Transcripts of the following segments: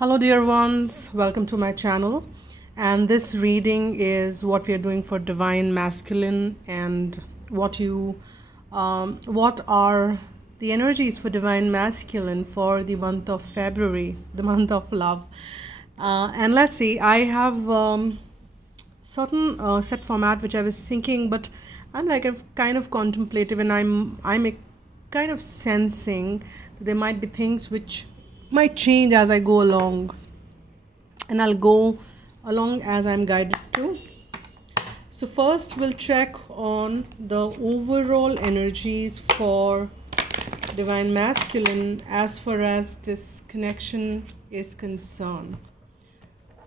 Hello dear ones, welcome to my channel, and this reading is what we are doing for Divine Masculine and what are the energies for Divine Masculine for the month of February, the month of love. And let's see, I have certain set format which I was thinking, but I'm kind of contemplative, and I'm kind of sensing that there might be things which might change as I go along, and I'll go along as I'm guided to. So first we'll check on the overall energies for Divine Masculine as far as this connection is concerned.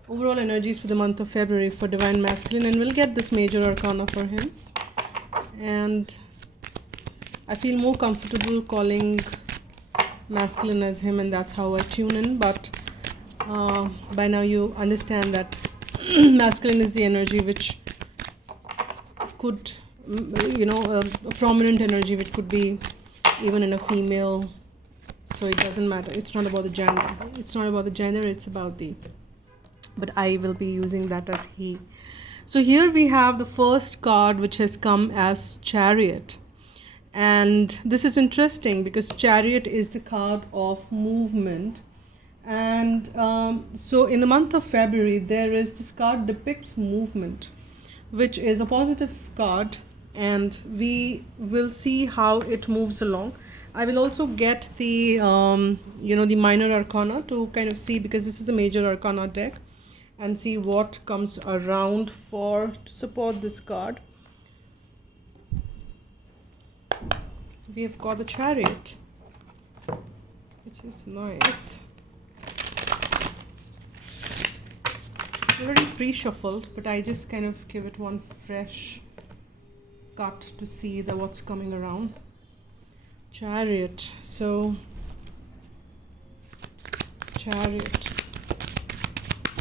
Overall energies for the month of February for Divine Masculine, and we'll get this major arcana for him. And I feel more comfortable calling masculine as him, and that's how I tune in. But by now you understand that masculine is the energy which could, a prominent energy which could be even in a female. So it doesn't matter. It's not about the gender. It's about the. But I will be using that as he. So here we have the first card, which has come as Chariot. And this is interesting because Chariot is the card of movement. And so in the month of February, this card depicts movement, which is a positive card. And we will see how it moves along. I will also get the, the minor arcana to kind of see, because this is the major arcana deck, and see what comes around to support this card. We have got the Chariot, which is nice. Already pre-shuffled, but I just kind of give it one fresh cut to see what's coming around. Chariot. So Chariot.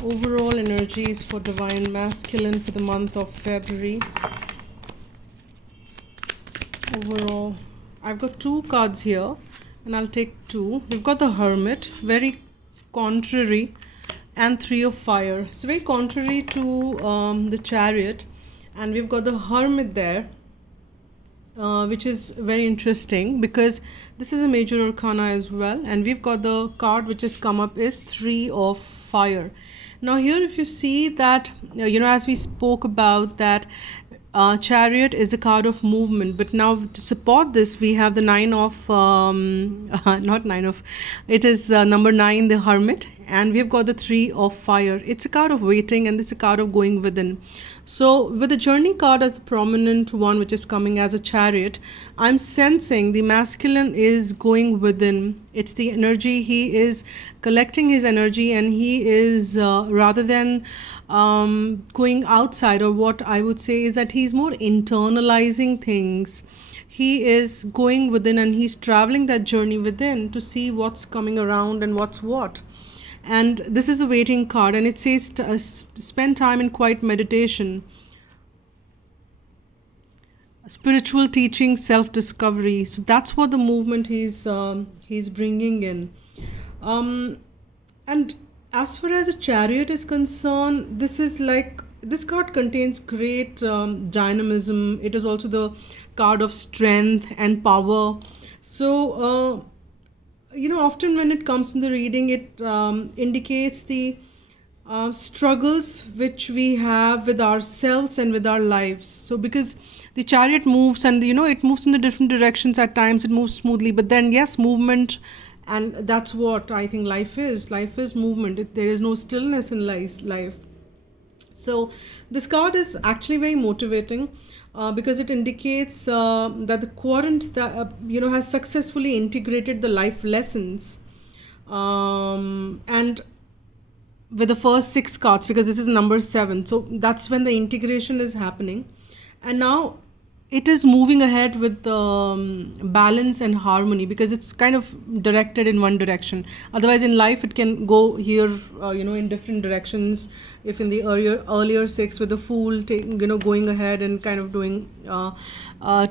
Overall energies for Divine Masculine for the month of February. Overall, I've got two cards here, and I'll take two. We've got the Hermit, very contrary, and Three of Fire. So very contrary to the Chariot, and we've got the Hermit there, which is very interesting because this is a major arcana as well. And we've got the card which has come up is Three of Fire. Now here, if you see that, as we spoke about that, Chariot is a card of movement, but now to support this we have the it is number 9, the Hermit, and we've got the Three of Fire. It's a card of waiting, and it's a card of going within. So with the Journey card as a prominent one, which is coming as a Chariot, I'm sensing the masculine is going within. It's the energy. He is collecting his energy, and he is rather than going outside, or what I would say is that he's more internalizing things. He is going within, and he's traveling that journey within to see what's coming around and what's what. And this is a waiting card, and it says spend time in quiet meditation, spiritual teaching, self-discovery. So that's what the movement he's bringing in. And as far as a Chariot is concerned, this card contains great dynamism. It is also the card of strength and power. So often when it comes in the reading, it indicates the struggles which we have with ourselves and with our lives. So because the Chariot moves, and it moves in the different directions. At times it moves smoothly, but then yes, movement. And that's what I think life is. Life is movement. There is no stillness in life. So this card is actually very motivating because it indicates that the quadrant has successfully integrated the life lessons. And with the first 6 cards, because this is number 7, so that's when the integration is happening. And now it is moving ahead with balance and harmony, because it's kind of directed in one direction. Otherwise in life it can go here, in different directions. If in the earlier six with the Fool going ahead and kind of doing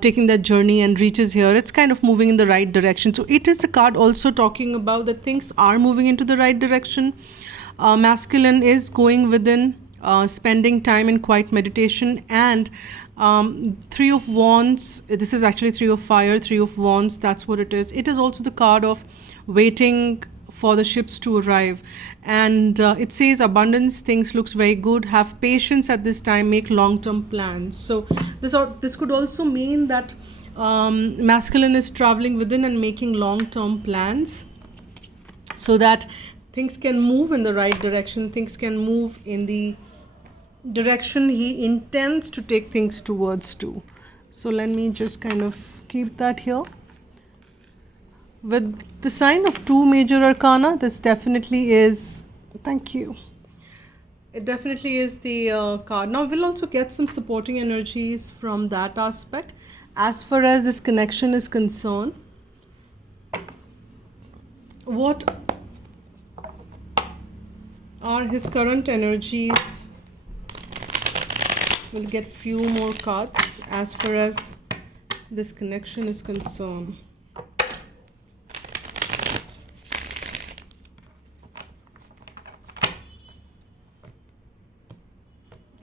taking that journey and reaches here, it's kind of moving in the right direction. So it is a card also talking about that things are moving into the right direction. Masculine is going within, spending time in quiet meditation. And Three of Wands, this is actually Three of Fire, Three of Wands, that's what it is. It is also the card of waiting for the ships to arrive. And it says abundance, things looks very good, have patience at this time, make long-term plans. So this could also mean that masculine is traveling within and making long-term plans, so that things can move in the right direction, things can move in the direction he intends to take things towards too. So let me just kind of keep that here. With the sign of 2 major arcana, this definitely is, thank you, it definitely is the card. Now we'll also get some supporting energies from that aspect. As far as this connection is concerned, what are his current energies? We'll get few more cards as far as this connection is concerned.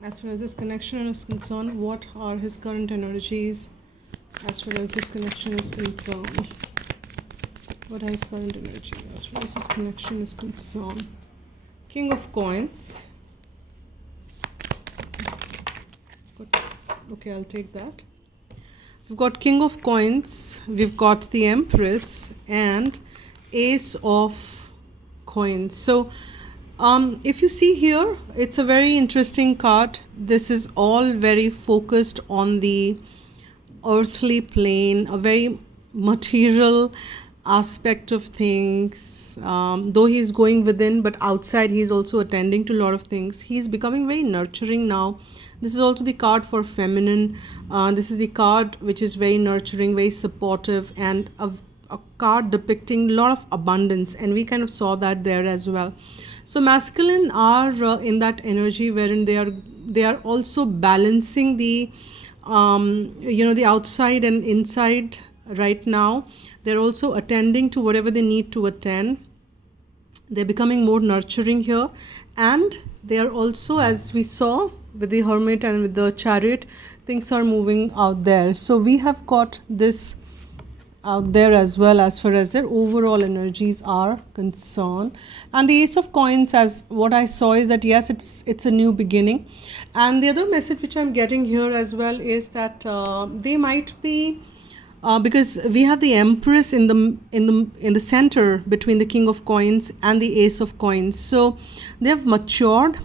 As far as this connection is concerned, what are his current energies? As far as this connection is concerned, what are his current energy? As far as this connection is concerned, King of Coins. Okay, I'll take that. We've got King of Coins, we've got the Empress, and Ace of Coins. So if you see here, it's a very interesting card. This is all very focused on the earthly plane, a very material aspect of things. Though he's going within, but outside he's also attending to a lot of things. He's becoming very nurturing now. This is also the card for feminine. This is the card which is very nurturing, very supportive, and a card depicting a lot of abundance, and we kind of saw that there as well. So masculine are in that energy wherein they are also balancing the the outside and inside right now. They're also attending to whatever they need to attend. They're becoming more nurturing here, and they are also, as we saw with the Hermit and with the Chariot, things are moving out there. So we have got this out there as well as far as their overall energies are concerned. And the Ace of Coins, as what I saw, is that yes, it's a new beginning. And the other message which I'm getting here as well is that they might be because we have the Empress in the center between the King of Coins and the Ace of Coins. So they have matured,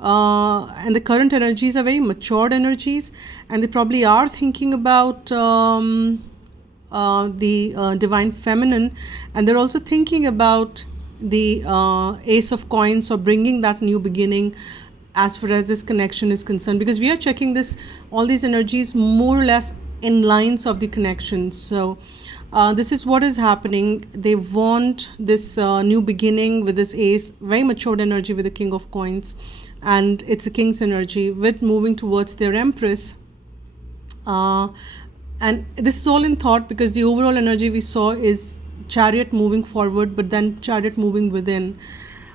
and the current energies are very matured energies, and they probably are thinking about the divine feminine, and they're also thinking about the Ace of Coins, or bringing that new beginning as far as this connection is concerned, because we are checking all these energies more or less in lines of the connection. So this is what is happening. They want this new beginning with this Ace, very matured energy with the King of Coins, and it's a King's energy with moving towards their Empress. And this is all in thought, because the overall energy we saw is Chariot moving forward, but then Chariot moving within.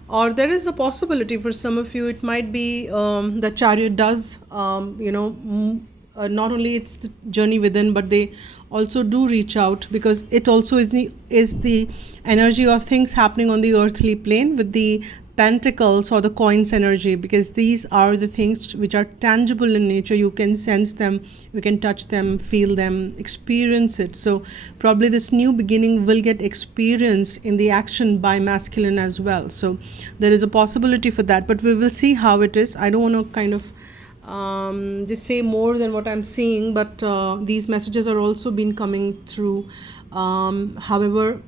Or there is a possibility for some of you, it might be that Chariot does, not only it's the journey within, but they also do reach out, because it also is the energy of things happening on the earthly plane with the Pentacles or the Coins energy, because these are the things which are tangible in nature. You can sense them, you can touch them, feel them, experience it. So probably this new beginning will get experienced in the action by masculine as well. So there is a possibility for that, but we will see how it is. I don't want to kind of just say more than what I'm seeing, but these messages are also been coming through. However,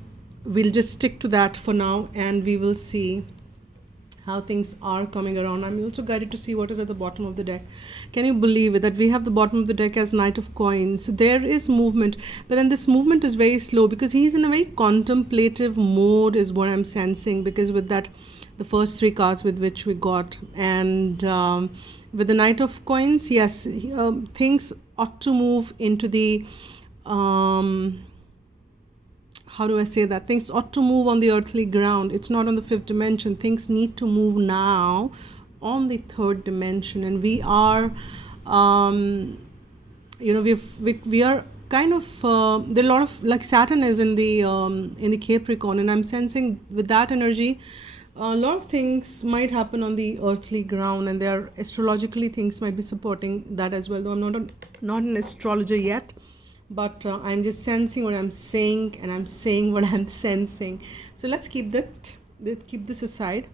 we'll just stick to that for now, and we will see how things are coming around. I'm also guided to see what is at the bottom of the deck. Can you believe it that we have the bottom of the deck as Knight of Coins? So there is movement, but then this movement is very slow because he's in a very contemplative mode is what I'm sensing, because with that the first three cards with which we got, and with the Knight of Coins, yes, things ought to move into the how do I say that? Things ought to move on the earthly ground. It's not on the fifth dimension. Things need to move now on the third dimension. And we are, we are kind of, there are a lot of, like Saturn is in the Capricorn. And I'm sensing with that energy, a lot of things might happen on the earthly ground. And there are astrologically things might be supporting that as well. Though I'm not an astrologer yet. But I'm just sensing what I'm saying, and I'm saying what I'm sensing. So let's keep this aside,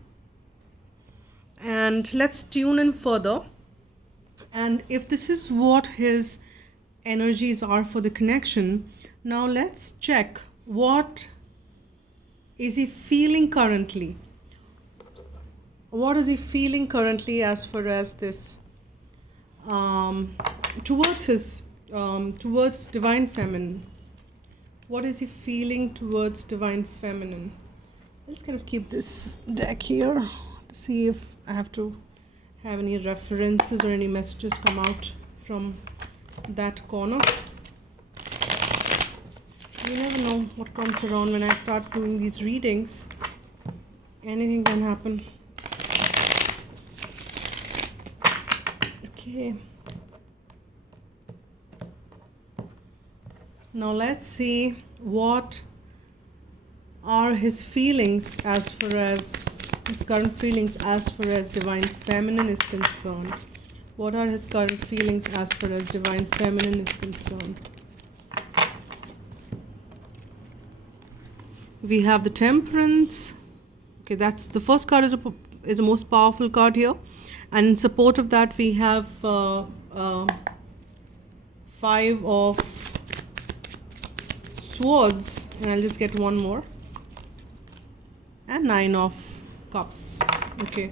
and let's tune in further. And if this is what his energies are for the connection, now let's check what is he feeling currently. What is he feeling currently as far as this towards divine feminine? What is he feeling towards divine feminine? Let's kind of keep this deck here to see if I have to have any references or any messages come out from that corner. You never know what comes around when I start doing these readings. Anything can happen. Okay. Now let's see what are his feelings as far as his current feelings as far as divine feminine is concerned. What are his current feelings as far as divine feminine is concerned? We have the Temperance. Okay, that's the first card is the most powerful card here, and in support of that we have Five of Swords, and I'll just get one more, and Nine of Cups. Okay,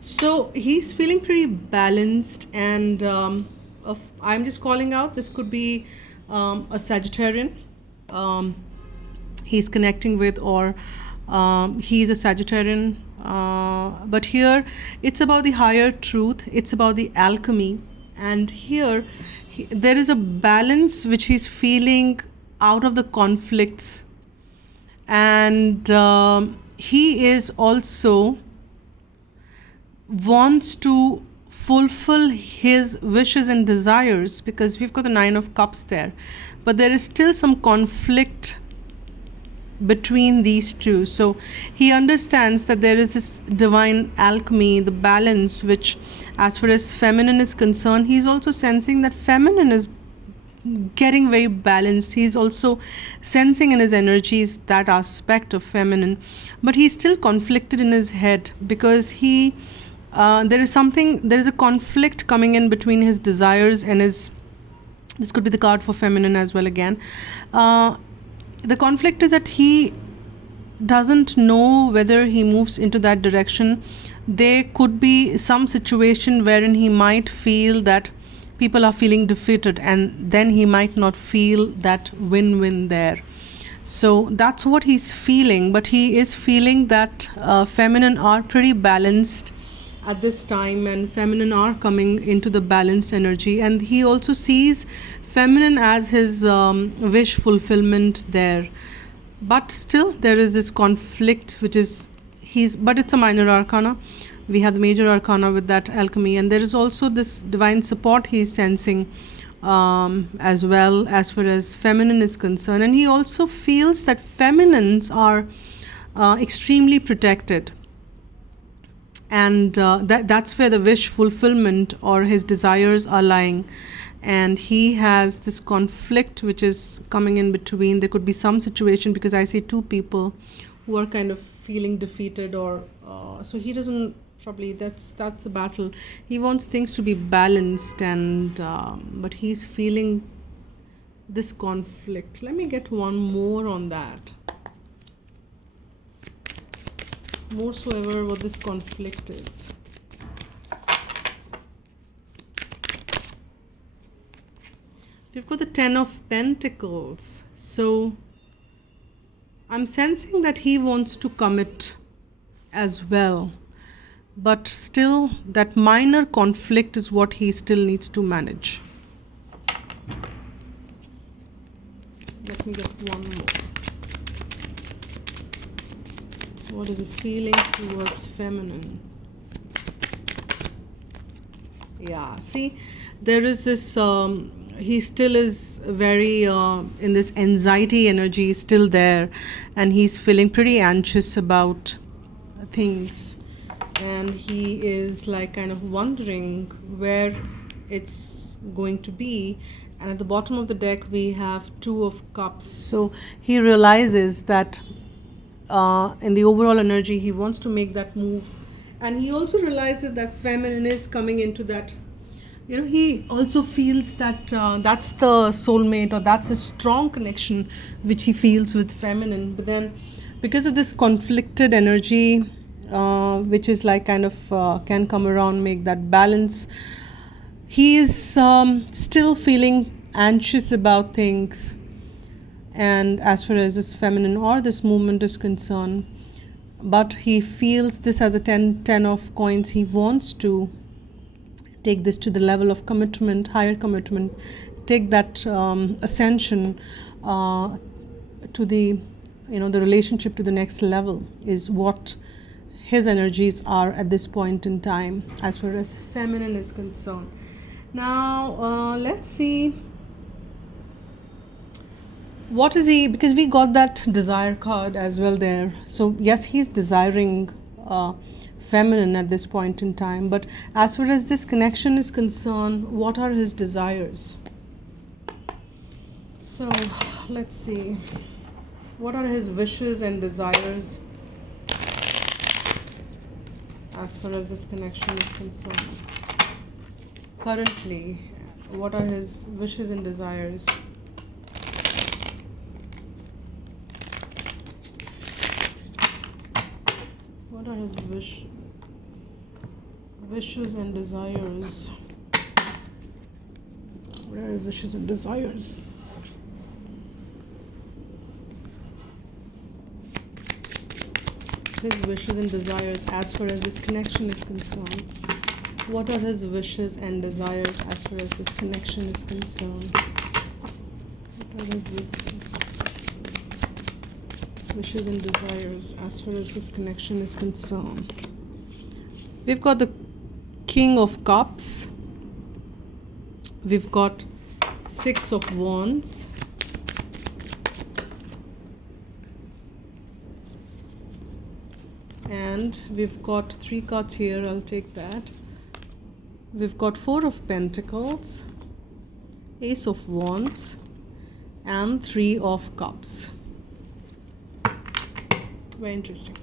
so he's feeling pretty balanced, and I'm just calling out this could be a Sagittarian he's connecting with, or he's a Sagittarian, but here it's about the higher truth, it's about the alchemy, and here there is a balance which he's feeling out of the conflicts, and he is also wants to fulfill his wishes and desires, because we've got the Nine of Cups there, but there is still some conflict between these two. So he understands that there is this divine alchemy, the balance, which as far as feminine is concerned, he's also sensing that feminine is getting very balanced. He's also sensing in his energies that aspect of feminine, but he's still conflicted in his head, because he there is a conflict coming in between his desires and his, this could be the card for feminine as well again. The conflict is that he doesn't know whether he moves into that direction. There could be some situation wherein he might feel that people are feeling defeated, and then he might not feel that win-win there. So that's what he's feeling, but he is feeling that feminine are pretty balanced at this time, and feminine are coming into the balanced energy, and he also sees feminine as his wish fulfillment there. But still there is this conflict, which is but it's a minor arcana. We have the major arcana with that alchemy, and there is also this divine support he's sensing as well as far as feminine is concerned. And he also feels that feminines are extremely protected, and that's where the wish fulfillment or his desires are lying. And he has this conflict which is coming in between. There could be some situation, because I see two people who are kind of feeling defeated, or so he doesn't, probably that's the battle. He wants things to be balanced, and but he's feeling this conflict. Let me get one more on that. more so ever what this conflict is. We've got the Ten of Pentacles. So I'm sensing that he wants to commit as well, but still that minor conflict is what he still needs to manage. Let me get one more. What is the feeling towards feminine? Yeah, see, there is this, he still is very in this anxiety energy still there, and he's feeling pretty anxious about things, and he is like kind of wondering where it's going to be. And at the bottom of the deck we have Two of Cups. So he realizes that in the overall energy he wants to make that move, and he also realizes that feminine is coming into that. You know, he also feels that that's the soulmate, or that's a strong connection which he feels with feminine. But then because of this conflicted energy, which is like kind of can come around, make that balance, he is still feeling anxious about things. And as far as this feminine or this movement is concerned, but he feels this as a 10 of coins. He wants to take this to the level of commitment, higher commitment, take that ascension to the, you know, the relationship to the next level is what his energies are at this point in time as far as feminine is concerned. Now let's see what is he, because we got that desire card as well there. So yes, he's desiring feminine at this point in time, but as far as this connection is concerned, what are his desires? So let's see, what are his wishes and desires as far as this connection is concerned? Currently, what are his wishes and desires? What are his wishes and desires? What are his wishes and desires? His wishes and desires as far as this connection is concerned. What are his wishes and desires as far as this connection is concerned? What are his wishes and desires as far as this connection is concerned? We've got the King of Cups. We've got Six of Wands. And we've got 3 cards here. I'll take that. We've got Four of Pentacles, Ace of Wands, and 3 of Cups. Very interesting.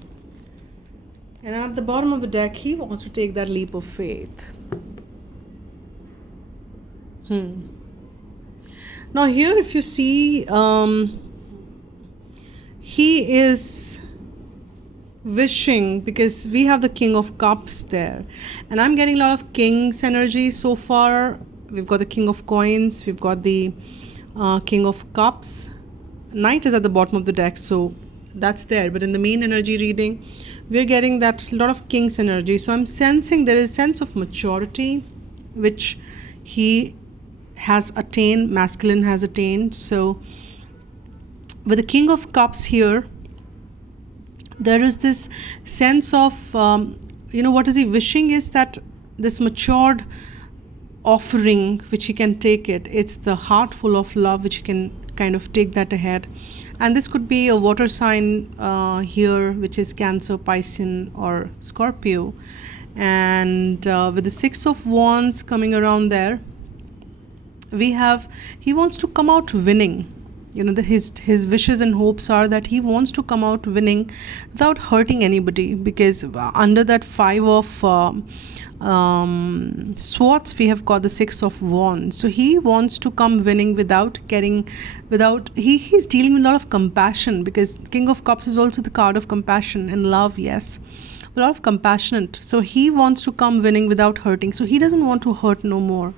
And at the bottom of the deck, he wants to take that leap of faith. Now here, if you see, he is wishing, because we have the King of Cups there, and I'm getting a lot of King's energy so far. We've got the King of Coins, we've got the King of Cups. Knight is at the bottom of the deck, so that's there. But in the main energy reading, we're getting that lot of King's energy. So I'm sensing there is a sense of maturity which he has attained, masculine has attained. So with the King of Cups here, there is this sense of, what is he wishing is that this matured offering which he can take it. It's the heart full of love which he can kind of take that ahead. And this could be a water sign here, which is Cancer, Pisces, or Scorpio. And with the Six of Wands coming around there, we have, he wants to come out winning. his wishes and hopes are that he wants to come out winning without hurting anybody, because under that 5 of swords we have got the 6 of wands. So he wants to come winning he's dealing with a lot of compassion, because King of Cups is also the card of compassion and love. Yes, a lot of compassionate. So he wants to come winning without hurting. So he doesn't want to hurt no more.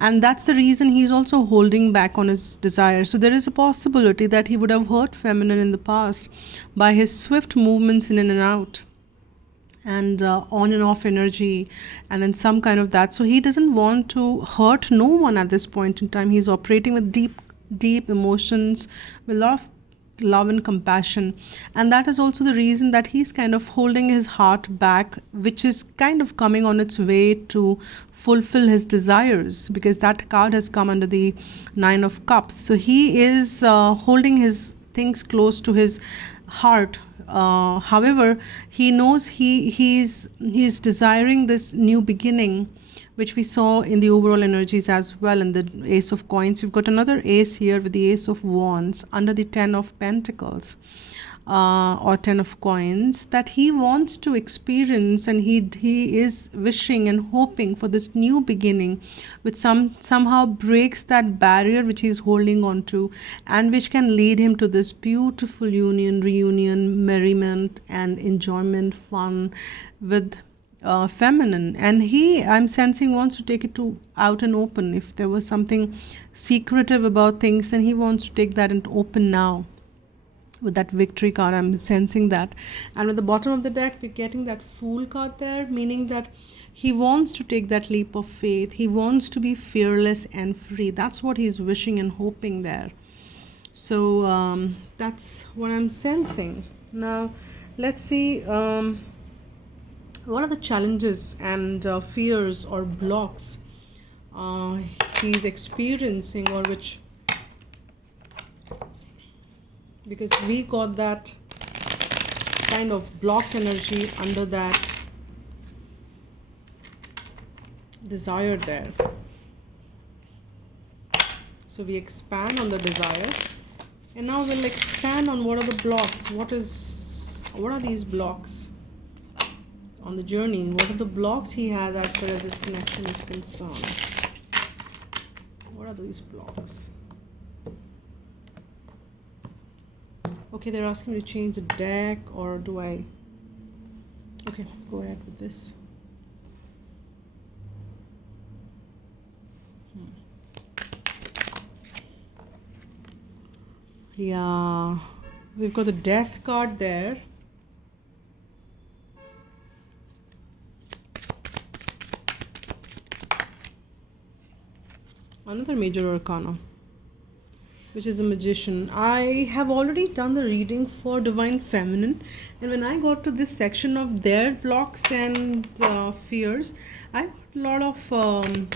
And that's the reason he's also holding back on his desires. So there is a possibility that he would have hurt feminine in the past by his swift movements in and out, and on and off energy, and then some kind of that. So he doesn't want to hurt no one at this point in time. He's operating with deep emotions, with a lot of love and compassion, and that is also the reason that he's kind of holding his heart back, which is kind of coming on its way to fulfill his desires, because that card has come under the 9 of Cups. So he is holding his things close to his heart. However, he knows he's desiring this new beginning, which we saw in the overall energies as well. In the Ace of Coins, we've got another ace here with the Ace of Wands under the 10 of Pentacles, or 10 of Coins, that he wants to experience, and he is wishing and hoping for this new beginning, which somehow breaks that barrier which he's holding on to, and which can lead him to this beautiful reunion, merriment and enjoyment, fun with feminine. And I'm sensing, wants to take it to out and open. If there was something secretive about things, then he wants to take that and open now. With that Victory card, I'm sensing that. And at the bottom of the deck, we're getting that Fool card there, meaning that he wants to take that leap of faith. He wants to be fearless and free. That's what he's wishing and hoping there. So that's what I'm sensing. Now let's see, what are the challenges and fears or blocks he's experiencing, or which, because we got that kind of blocked energy under that desire there. So we expand on the desire, and now we'll expand on what are the blocks. What are these blocks on the journey? What are the blocks he has as far as his connection is concerned? What are these blocks? Okay, they're asking me to change the deck, or do I? Okay, go ahead with this. Yeah, we've got the Death card there. Another major arcana, which is a Magician. I have already done the reading for Divine Feminine, and when I got to this section of their blocks and fears, I got a lot of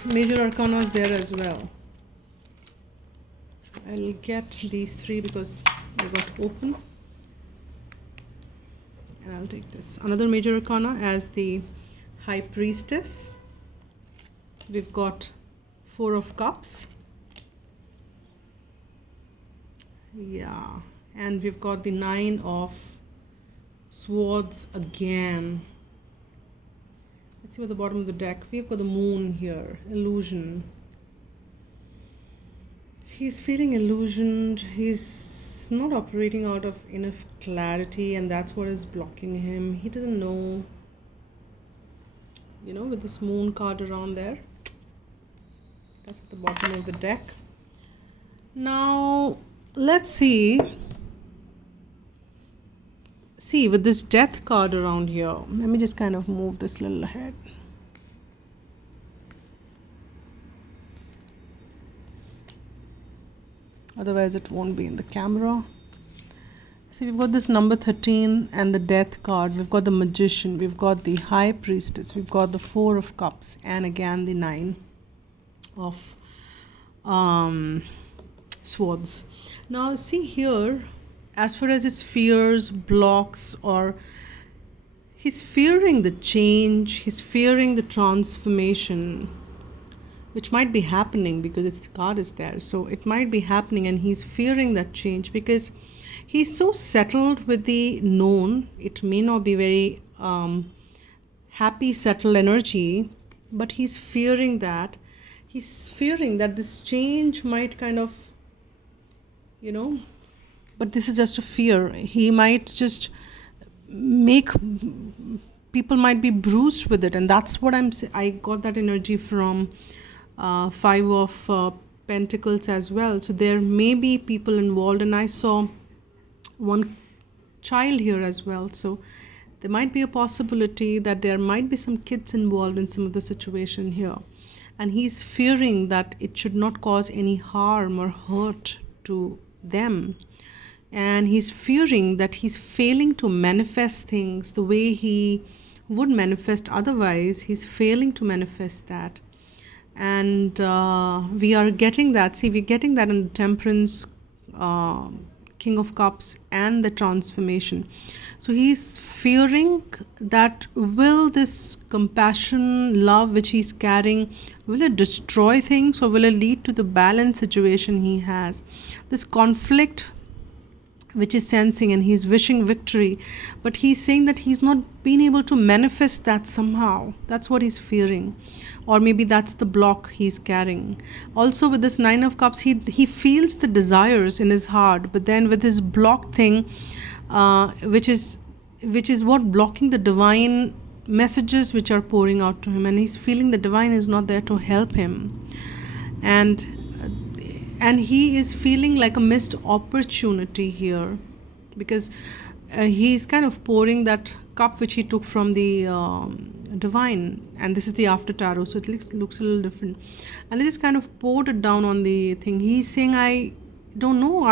major arcanas there as well. I'll get these 3 because they got open, and I'll take this. Another major arcana as the High Priestess. We've got 4 of Cups. Yeah, and we've got the 9 of Swords again. Let's see what the bottom of the deck. We've got the Moon here, Illusion. He's feeling illusioned. He's not operating out of enough clarity, and that's what is blocking him. He doesn't know, with this Moon card around there. That's at the bottom of the deck. Now let's see with this Death card around here. Let me just kind of move this little ahead. Otherwise it won't be in the camera. See, we've got this number 13 and the Death card. We've got the Magician. We've got the High Priestess. We've got the 4 of Cups, and again the 9 of Swords. Now see here, as far as his fears, blocks, or he's fearing the change, he's fearing the transformation, which might be happening because the card is there. So it might be happening, and he's fearing that change because he's so settled with the known. It may not be very happy, settled energy, but he's fearing that. He's fearing that this change might kind of, but this is just a fear. He might just make, people might be bruised with it, and that's what I got that energy from Five of Pentacles as well. So there may be people involved, and I saw one child here as well. So there might be a possibility that there might be some kids involved in some of the situation here, and he's fearing that it should not cause any harm or hurt to them. And he's fearing that he's failing to manifest things the way he would manifest otherwise. He's failing to manifest that. And we are getting that. See, we're getting that in the Temperance, King of Cups, and the Transformation. So he's fearing that will this compassion, love which he's carrying, will it destroy things, or will it lead to the balanced situation he has? This conflict which is sensing, and he's wishing victory, but he's saying that he's not been able to manifest that somehow. That's what he's fearing, or maybe that's the block he's carrying. Also with this Nine of Cups, he feels the desires in his heart, but then with his block thing, which is what blocking the divine messages which are pouring out to him, and he's feeling the divine is not there to help him, and he is feeling like a missed opportunity here, because he's kind of pouring that cup which he took from the divine, and this is the after tarot, so it looks a little different, and he just kind of poured it down on the thing. He's saying, I don't know,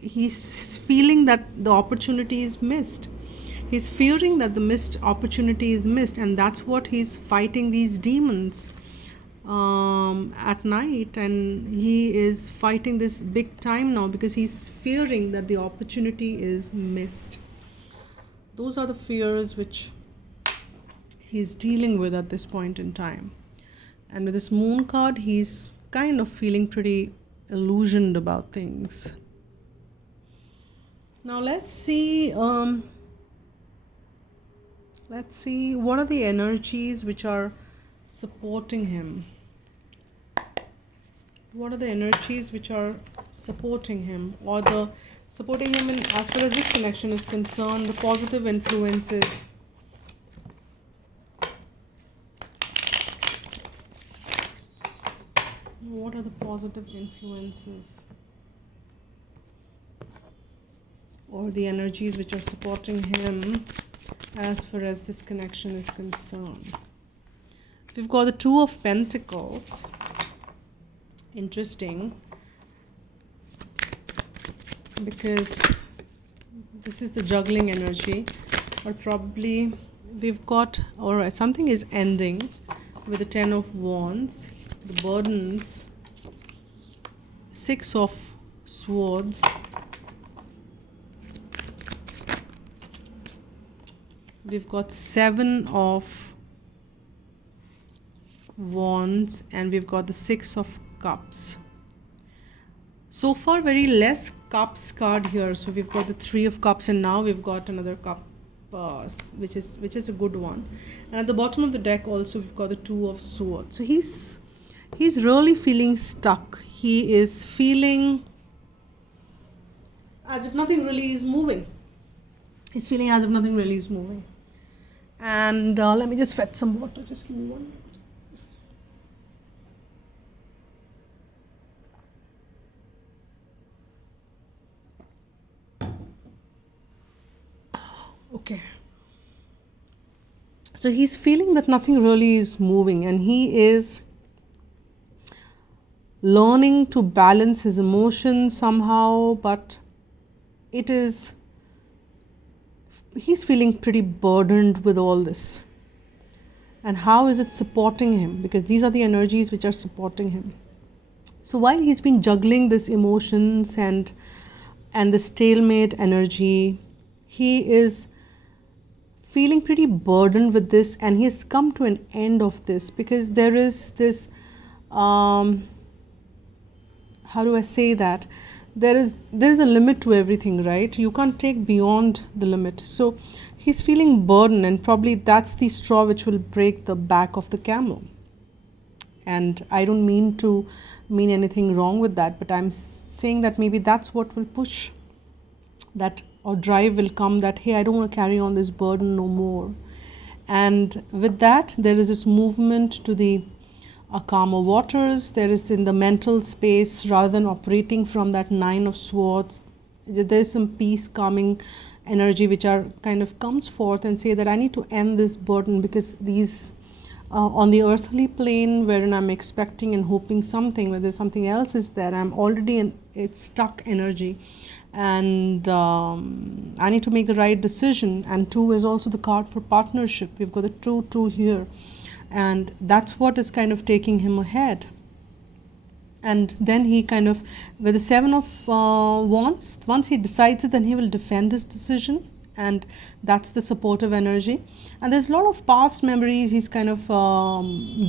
he's feeling that the opportunity is missed. He's fearing that the missed opportunity is missed, and that's what he's fighting, these demons at night. And he is fighting this big time now because he's fearing that the opportunity is missed. Those are the fears which he's dealing with at this point in time. And with this Moon card, he's kind of feeling pretty illusioned about things. Now let's see what are the energies which are supporting him. What are the energies which are supporting him, or the supporting him in, as far as this connection is concerned, the positive influences. What are the positive influences, or the energies which are supporting him as far as this connection is concerned? We've got the Two of Pentacles. Interesting, because this is the juggling energy, or probably we've got, or something is ending with the Ten of Wands, the burdens, Six of Swords, we've got Seven of Wands, and we've got the Six of Cups. So far very less cups card here. So we've got the Three of Cups, and now we've got another cup, which is a good one. And at the bottom of the deck also we've got the Two of Swords. So he's really feeling stuck. He is feeling as if nothing really is moving. He's feeling as if nothing really is moving. And let me just fetch some water. Just give me 1 minute. Okay. So he's feeling that nothing really is moving, and he is learning to balance his emotions somehow, but he's feeling pretty burdened with all this. And how is it supporting him? Because these are the energies which are supporting him. So while he's been juggling this emotions and the stalemate energy, he is feeling pretty burdened with this, and he has come to an end of this, because there is this um, how do I say that? There is a limit to everything, right? You can't take beyond the limit. So he's feeling burden, and probably that's the straw which will break the back of the camel. And I don't mean anything wrong with that, but I'm saying that maybe that's what will push that, or drive will come, that hey, I don't want to carry on this burden no more. And with that, there is this movement to the calmer waters. There is in the mental space, rather than operating from that 9 of swords, there's some peace, calming energy which are kind of comes forth and say that I need to end this burden, because these on the earthly plane, wherein I'm expecting and hoping something, whether something else is there, I'm already in it's stuck energy, and I need to make the right decision. And 2 is also the card for partnership. We've got the 2 here, and that's what is kind of taking him ahead. And then he kind of, with the 7 of wands, once he decides it, then he will defend his decision, and that's the supportive energy. And there's a lot of past memories he's kind of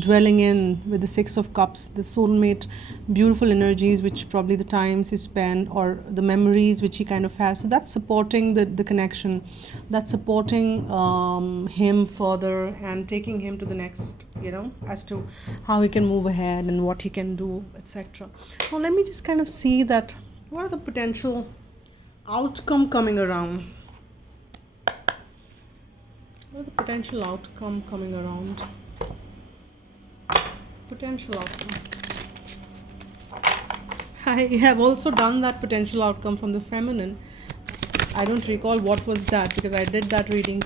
dwelling in with the 6 of cups, the soulmate, beautiful energies, which probably the times he spent, or the memories which he kind of has. So that's supporting the connection, that's supporting him further and taking him to the next, as to how he can move ahead and what he can do, etc. Now let me just kind of see that what are the potential outcome coming around. What are the potential outcome coming around? Potential outcome. I have also done that potential outcome from the feminine. I don't recall what was that, because I did that reading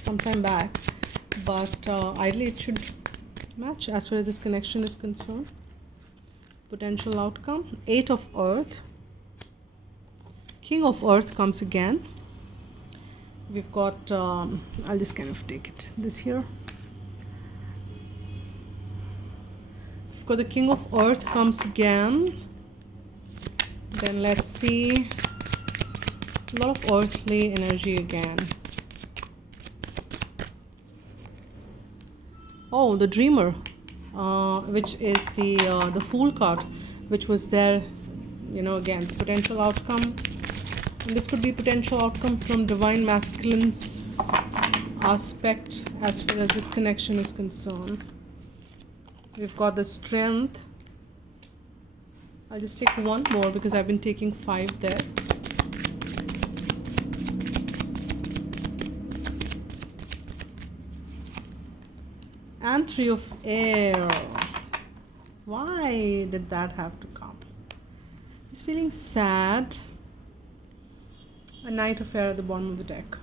some time back. But ideally it should match as far as this connection is concerned. Potential outcome. 8 of earth. King of earth comes again. We've got, I'll just kind of take it, this here. We've got the King of Earth comes again. Then let's see, a lot of earthly energy again. Oh, the Dreamer, which is the Fool card, which was there, again, potential outcome. And this could be potential outcome from divine masculine's aspect as far as this connection is concerned. We've got the Strength. I'll just take one more because I've been taking 5 there. And 3 of air. Why did that have to come? He's feeling sad. A Knight of Air at the bottom of the deck.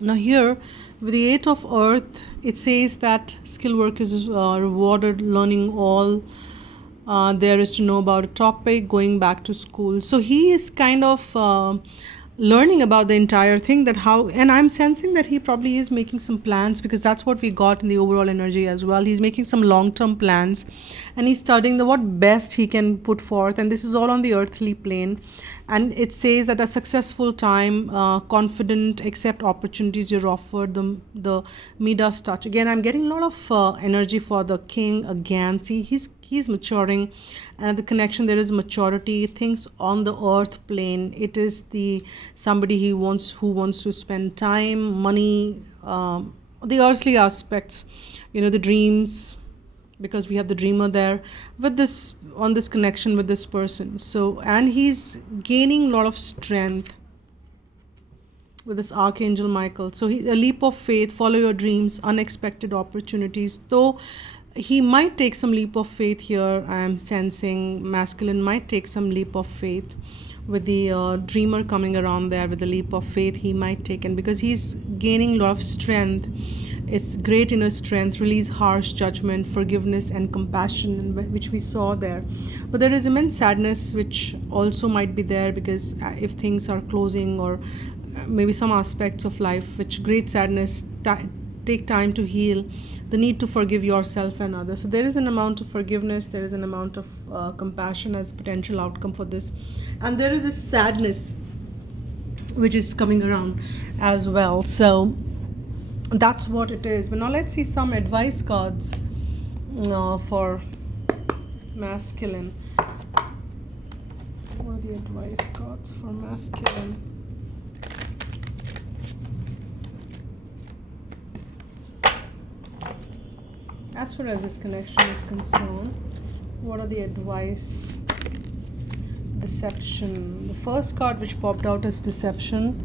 Now here, with the 8 of earth, it says that skill work is rewarded, learning all there is to know about a topic, going back to school. So he is kind of learning about the entire thing, that how, and I'm sensing that he probably is making some plans, because that's what we got in the overall energy as well. He's making some long-term plans, and he's studying what best he can put forth, and this is all on the earthly plane. And it says that a successful time, confident, accept opportunities you're offered, the Midas touch. Again, I'm getting a lot of energy for the king again. See, he's maturing, and the connection, there is maturity, things on the earth plane. It is the somebody who wants to spend time, money, the earthly aspects, the dreams, because we have the Dreamer there with this, on this connection with this person. So, and he's gaining a lot of strength with this Archangel Michael. So a leap of faith, follow your dreams, unexpected opportunities. Though he might take some leap of faith here, I'm sensing masculine might take some leap of faith with the Dreamer coming around there. With the leap of faith he might take, and because he's gaining a lot of strength, it's great inner strength, release harsh judgment, forgiveness and compassion, which we saw there. But there is immense sadness which also might be there, because if things are closing, or maybe some aspects of life which great sadness take time to heal, the need to forgive yourself and others. So there is an amount of forgiveness, there is an amount of compassion as a potential outcome for this, and there is a sadness which is coming around as well. So that's what it is. But now let's see some advice cards for masculine. What are the advice cards for masculine? As far as this connection is concerned, what are the advice? Deception. The first card which popped out is deception.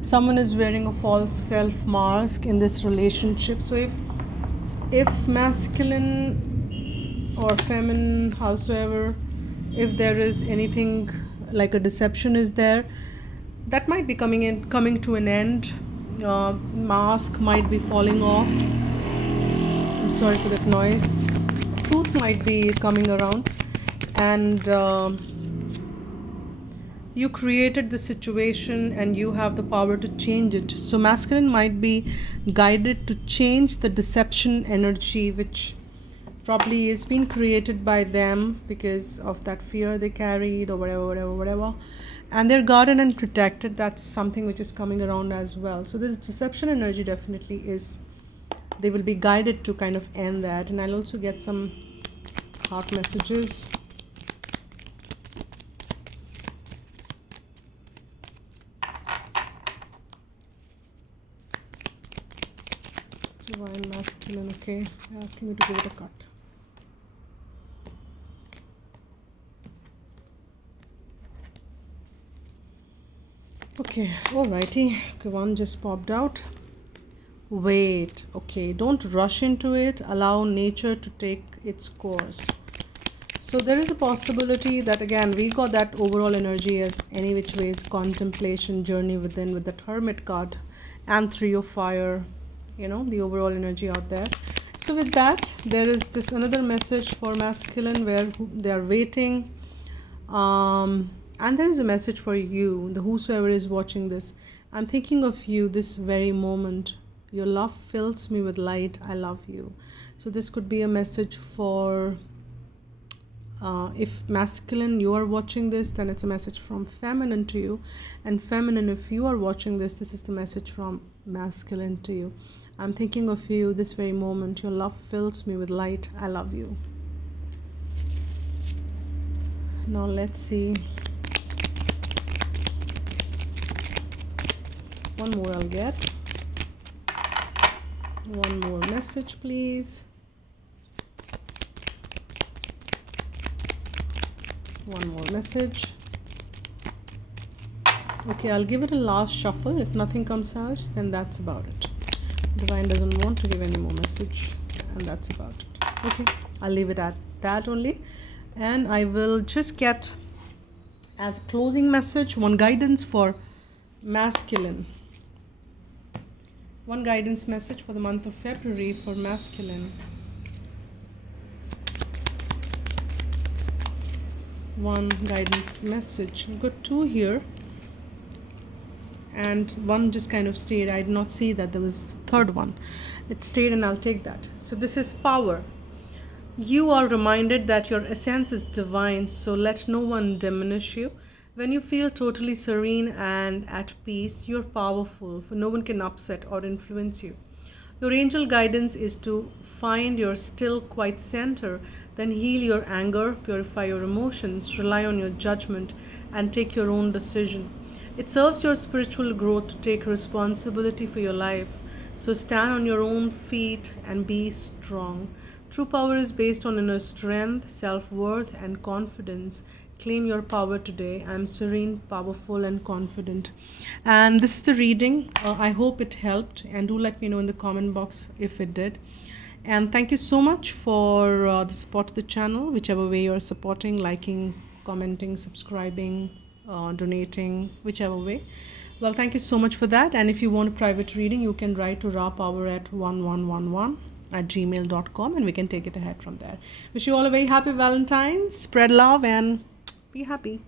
Someone is wearing a false self mask in this relationship. So if masculine or feminine, howsoever, if there is anything like a deception is there, that might be coming to an end. Mask might be falling off. I'm sorry for that noise. Truth might be coming around, and you created the situation and you have the power to change it. So masculine might be guided to change the deception energy, which probably is being created by them because of that fear they carried, or whatever. And they're guarded and protected. That's something which is coming around as well. So this deception energy definitely is, they will be guided to kind of end that. And I'll also get some heart messages. Divine masculine, okay. They're asking me to give it a cut. Okay, alrighty. Okay, one just popped out. Wait, okay, don't rush into it. Allow nature to take its course. So there is a possibility that, again, we got that overall energy as any which ways, contemplation, journey within, with that Hermit card and 3 of fire, you know, the overall energy out there. So with that, there is this another message for masculine where they are waiting, and there is a message for you, the whosoever is watching this. I'm thinking of you this very moment. Your love fills me with light. I love you. So this could be a message for, if masculine, you are watching this, then it's a message from feminine to you. And feminine, if you are watching this, this is the message from masculine to you. I'm thinking of you this very moment. Your love fills me with light. I love you. Now let's see. One more I'll get. One more message, please. One more message. Okay, I'll give it a last shuffle. If nothing comes out, then that's about it. Divine doesn't want to give any more message, and that's about it. Okay, I'll leave it at that only. And I will just get, as a closing message, one guidance for masculine. One guidance message for the month of February for masculine. One guidance message. We've got 2 here. And one just kind of stayed. I did not see that there was a third one. It stayed, and I'll take that. So this is power. You are reminded that your essence is divine, so let no one diminish you. When you feel totally serene and at peace, you're powerful, for no one can upset or influence you. Your angel guidance is to find your still, quiet center, then heal your anger, purify your emotions, rely on your judgment, and take your own decision. It serves your spiritual growth to take responsibility for your life. So stand on your own feet and be strong. True power is based on inner strength, self-worth, and confidence. Claim your power today. I'm serene, powerful, and confident. And this is the reading. I hope it helped, and do let me know in the comment box if it did. And thank you so much for the support of the channel, whichever way you're supporting, liking, commenting, subscribing, donating, whichever way. Well, thank you so much for that. And if you want a private reading, you can write to rapower@1111@gmail.com, and we can take it ahead from there. Wish you all a very happy Valentine's. Spread love and be happy.